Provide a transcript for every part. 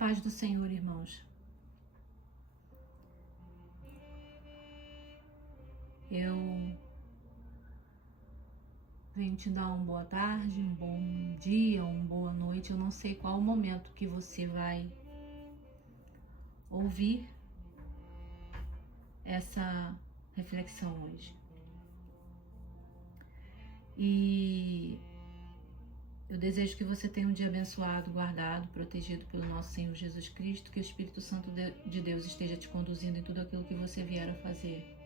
paz do Senhor, irmãos. Eu venho te dar uma boa tarde, um bom dia, uma boa noite. Eu não sei qual o momento que você vai ouvir essa reflexão hoje. E eu desejo que você tenha um dia abençoado, guardado, protegido pelo nosso Senhor Jesus Cristo, que o Espírito Santo de Deus esteja te conduzindo em tudo aquilo que você vier a fazer.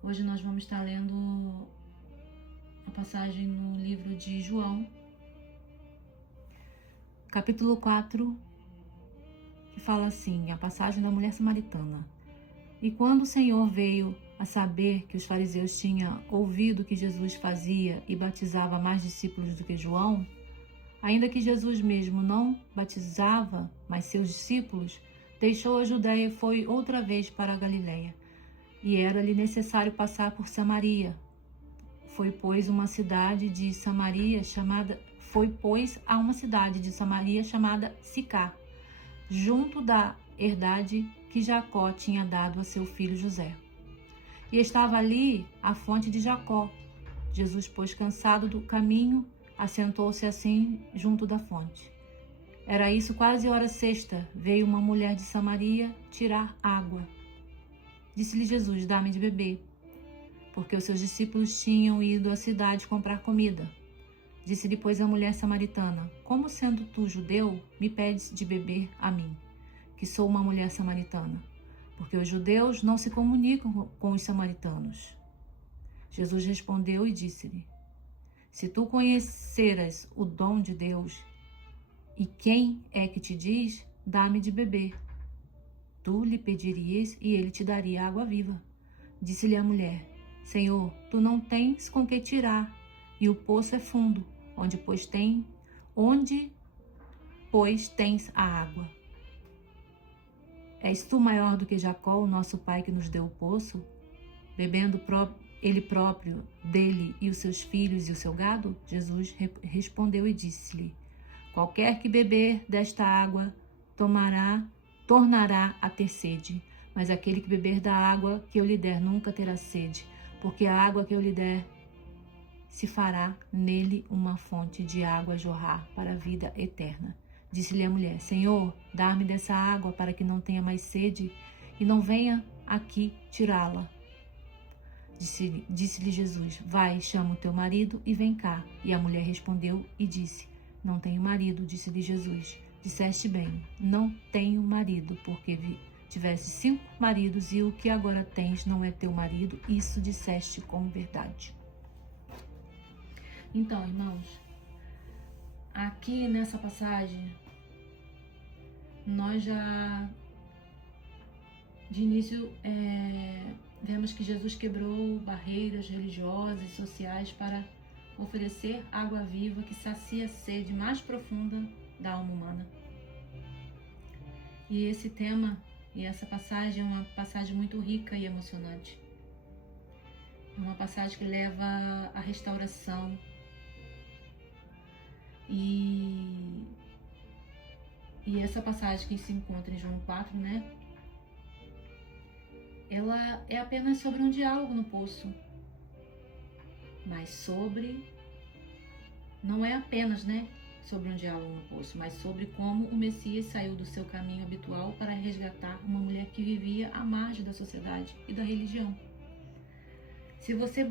Hoje nós vamos estar lendo a passagem no livro de João, capítulo 4, que fala assim, a passagem da mulher samaritana. E quando o Senhor veio a saber que os fariseus tinham ouvido o que Jesus fazia e batizava mais discípulos do que João, ainda que Jesus mesmo não batizava, mas seus discípulos, deixou a Judéia e foi outra vez para a Galiléia. E era-lhe necessário passar por Samaria. Foi, pois, a uma cidade de Samaria chamada Sicá, junto da herdade que Jacó tinha dado a seu filho José. E estava ali a fonte de Jacó. Jesus, pois, cansado do caminho, assentou-se assim junto da fonte. Era isso quase hora sexta. Veio uma mulher de Samaria tirar água. Disse-lhe Jesus, dá-me de beber, porque os seus discípulos tinham ido à cidade comprar comida. Disse-lhe, pois, a mulher samaritana, como sendo tu judeu, me pedes de beber a mim, que sou uma mulher samaritana? Porque os judeus não se comunicam com os samaritanos. Jesus respondeu e disse-lhe, se tu conheceras o dom de Deus, e quem é que te diz, dá-me de beber, tu lhe pedirias e ele te daria água viva. Disse-lhe a mulher, Senhor, tu não tens com que tirar, e o poço é fundo, onde pois tens a água? És tu maior do que Jacó, o nosso pai, que nos deu o poço, bebendo ele próprio dele e os seus filhos e o seu gado? Jesus respondeu e disse-lhe, qualquer que beber desta água tornará a ter sede, mas aquele que beber da água que eu lhe der nunca terá sede, porque a água que eu lhe der se fará nele uma fonte de água a jorrar para a vida eterna. Disse-lhe a mulher, Senhor, dá-me dessa água para que não tenha mais sede e não venha aqui tirá-la. Disse-lhe Jesus, vai, chama o teu marido e vem cá. E a mulher respondeu e disse, não tenho marido. Disse-lhe Jesus, disseste bem, não tenho marido, porque tivesse 5 maridos e o que agora tens não é teu marido, isso disseste com verdade. Então, irmãos, aqui nessa passagem, nós já de início vemos que Jesus quebrou barreiras religiosas e sociais para oferecer água viva que sacia a sede mais profunda da alma humana. E esse tema e essa passagem é uma passagem muito rica e emocionante. É uma passagem que leva à restauração. E essa passagem que se encontra em João 4, né? Ela é apenas sobre um diálogo no poço. Não é apenas, né? Sobre um diálogo no poço, mas sobre como o Messias saiu do seu caminho habitual para resgatar uma mulher que vivia à margem da sociedade e da religião. Se você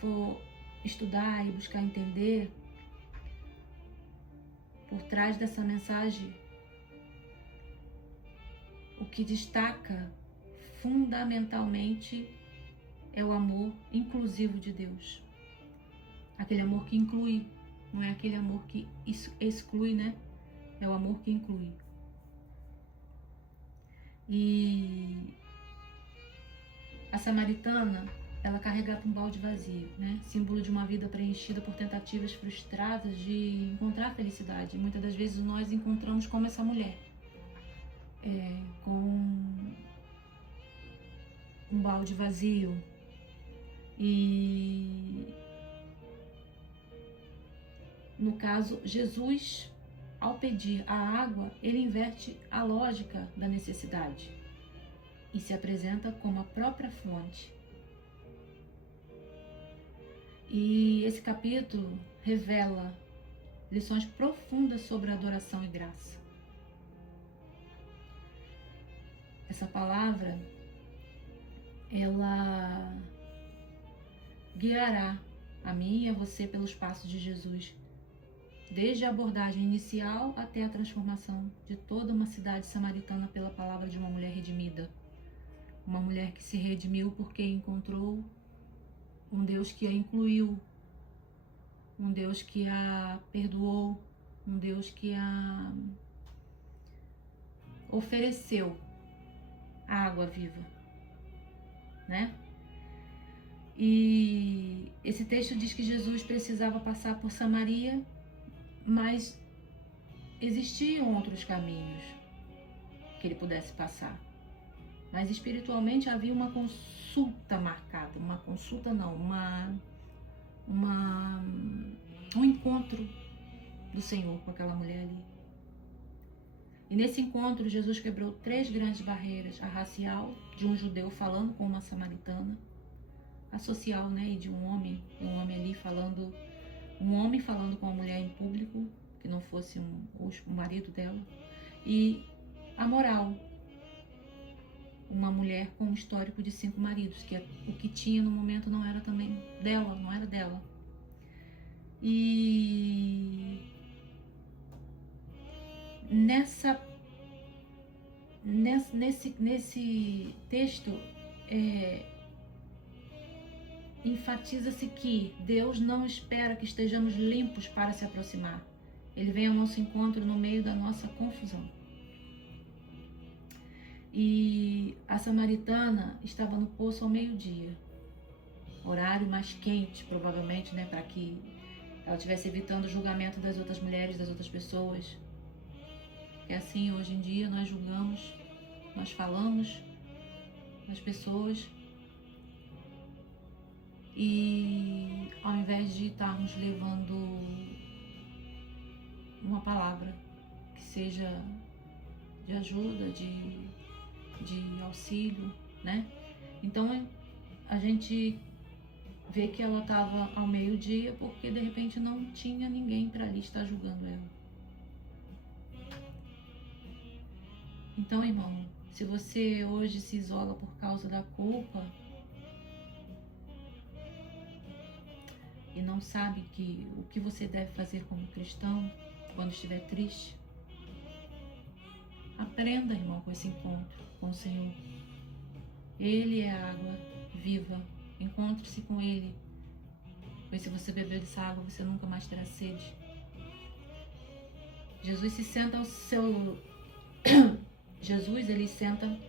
for estudar e buscar entender por trás dessa mensagem, o que destaca fundamentalmente é o amor inclusivo de Deus. Aquele amor que inclui, não é aquele amor que exclui, né? É o amor que inclui. E a samaritana, ela carregava um balde vazio, né? Símbolo de uma vida preenchida por tentativas frustradas de encontrar felicidade. Muitas das vezes nós encontramos como essa mulher, com um balde vazio. E no caso, Jesus ao pedir a água, ele inverte a lógica da necessidade e se apresenta como a própria fonte. E esse capítulo revela lições profundas sobre adoração e graça. Essa palavra, ela guiará a mim e a você pelos passos de Jesus, desde a abordagem inicial até a transformação de toda uma cidade samaritana pela palavra de uma mulher redimida. Uma mulher que se redimiu porque encontrou um Deus que a incluiu, um Deus que a perdoou, um Deus que a ofereceu a água viva, né? E esse texto diz que Jesus precisava passar por Samaria, mas existiam outros caminhos que ele pudesse passar. Mas espiritualmente havia uma consulta marcada, um encontro do Senhor com aquela mulher ali. E nesse encontro Jesus quebrou 3 grandes barreiras: a racial, de um judeu falando com uma samaritana, a social, né, e de um homem ali falando, um homem falando com a mulher em público, que não fosse o marido dela, e a moral, uma mulher com um histórico de 5 maridos, que o que tinha no momento não era também dela, não era dela. E nesse texto enfatiza-se que Deus não espera que estejamos limpos para se aproximar. Ele vem ao nosso encontro no meio da nossa confusão. E a samaritana estava no poço ao meio-dia, horário mais quente, provavelmente, né, para que ela estivesse evitando o julgamento das outras mulheres, das outras pessoas. É assim, hoje em dia nós julgamos, nós falamos das pessoas, e ao invés de estarmos levando uma palavra que seja de ajuda, de auxílio, né? Então a gente vê que ela estava ao meio-dia porque de repente não tinha ninguém para ali estar julgando ela. Então, irmão, se você hoje se isola por causa da culpa e não sabe o que você deve fazer como cristão quando estiver triste, aprenda, irmão, com esse encontro com o Senhor. Ele é a água viva. Encontre-se com Ele. Pois se você beber dessa água, você nunca mais terá sede. Jesus se senta ao seu... Jesus, ele senta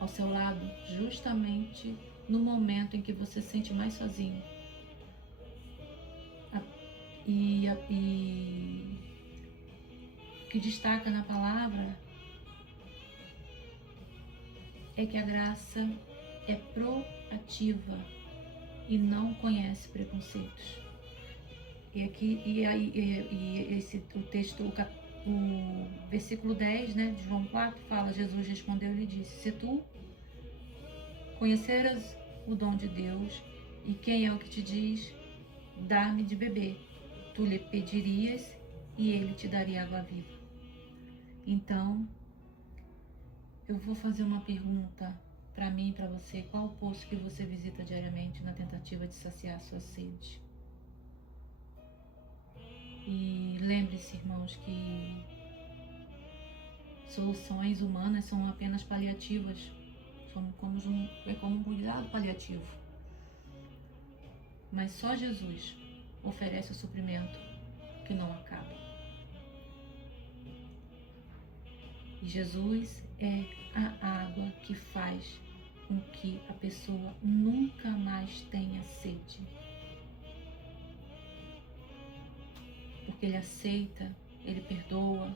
ao seu lado justamente no momento em que você se sente mais sozinho. E o que destaca na palavra é que a graça é proativa e não conhece preconceitos. O texto, o versículo 10, né, de João 4, fala: Jesus respondeu e lhe disse: se tu conheceras o dom de Deus e quem é o que te diz, dá-me de beber, tu lhe pedirias e ele te daria água viva. Então, eu vou fazer uma pergunta para mim e para você: qual o poço que você visita diariamente na tentativa de saciar a sua sede? E lembre-se, irmãos, que soluções humanas são apenas paliativas, é como um cuidado paliativo. Mas só Jesus oferece o suprimento que não acaba. E Jesus é a água que faz com que a pessoa nunca mais tenha sede. Porque Ele aceita, Ele perdoa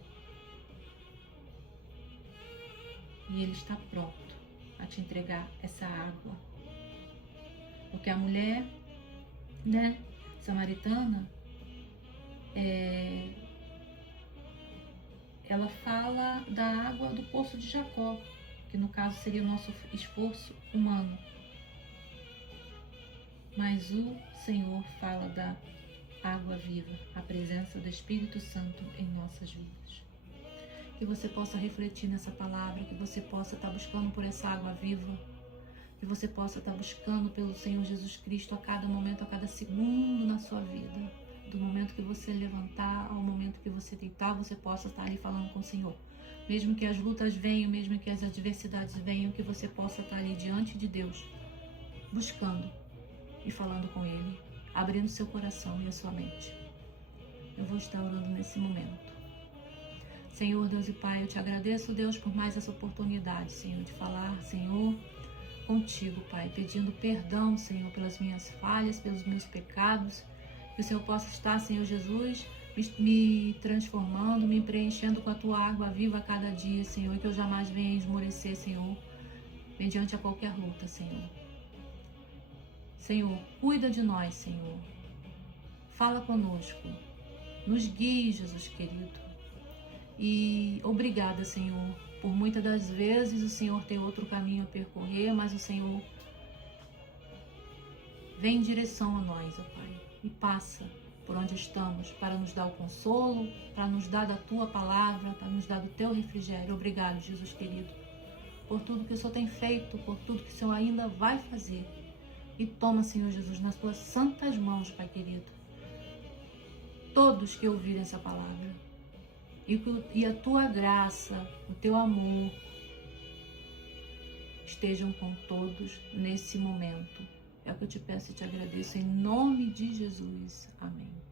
e Ele está pronto a te entregar essa água. Porque a mulher, né, samaritana, ela fala da água do poço de Jacó, que no caso seria o nosso esforço humano. Mas o Senhor fala da água viva, a presença do Espírito Santo em nossas vidas. Que você possa refletir nessa palavra, que você possa estar buscando por essa água viva, que você possa estar buscando pelo Senhor Jesus Cristo a cada momento, a cada segundo na sua vida. Do momento que você levantar ao momento que você deitar, você possa estar ali falando com o Senhor. Mesmo que as lutas venham, mesmo que as adversidades venham, que você possa estar ali diante de Deus, buscando e falando com Ele, abrindo seu coração e a sua mente. Eu vou estar orando nesse momento. Senhor, Deus e Pai, eu te agradeço, Deus, por mais essa oportunidade, Senhor, de falar, Senhor, contigo, Pai, pedindo perdão, Senhor, pelas minhas falhas, pelos meus pecados, que o Senhor possa estar, Senhor Jesus, me transformando, me preenchendo com a tua água viva a cada dia, Senhor, e que eu jamais venha esmorecer, Senhor, mediante a qualquer luta, Senhor. Senhor, cuida de nós, Senhor. Fala conosco. Nos guie, Jesus querido. E obrigada, Senhor, por muitas das vezes o Senhor tem outro caminho a percorrer, mas o Senhor vem em direção a nós, ó Pai, e passa por onde estamos para nos dar o consolo, para nos dar da tua palavra, para nos dar do teu refrigério. Obrigado, Jesus querido, por tudo que o Senhor tem feito, por tudo que o Senhor ainda vai fazer. E toma, Senhor Jesus, nas tuas santas mãos, Pai querido, todos que ouvirem essa palavra. E a tua graça, o teu amor estejam com todos nesse momento. É o que eu te peço e te agradeço em nome de Jesus. Amém.